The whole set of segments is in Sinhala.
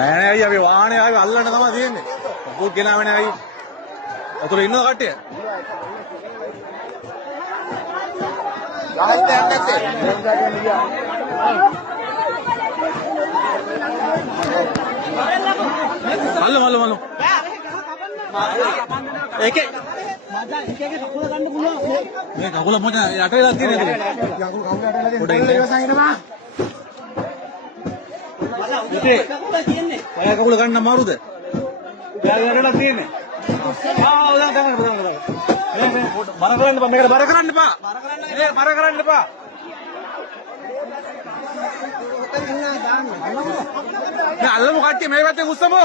නෑ අයියා අපි වාහනේ ආවේ අල්ලන්න තමයි තියෙන්නේ. පොකුල් ගෙනාවනේ අයියා. අතොර ඉන්නව කට්ටිය. ගාල්ට යන්න නැත්තේ. මල්ල. ඒකේ එකේ කකුල ගන්න පුළුවන්. මේ කකුල මොකද යට වෙලා තියෙන්නේ නේද? කකුල යට වෙලා තියෙන්නේ. පොඩ ඉන්න. ඔය කකුල ගන්න අමාරුද? යාය යනලා තියෙන්නේ. දැන් බර කරන්න එපා. මේකට බර කරන්න එපා. බර කරන්න එපා. මේ අල්ලමු කට්ටිය මේ පැත්තෙන් උස්සමු.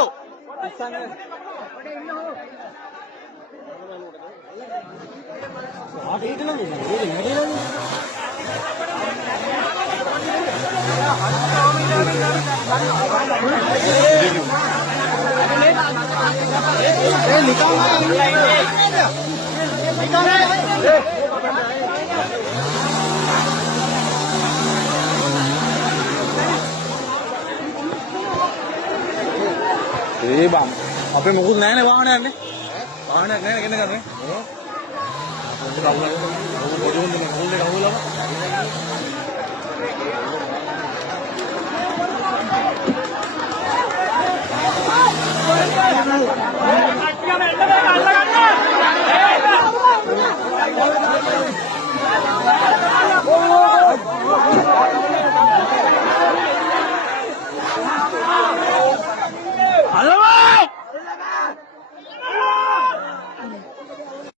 ඒ බං අපේ මොකුත් නැහැ නේ වාහනයක් නේ. වාහනයක් නැහැ නේ ගෙන්න ගන්න.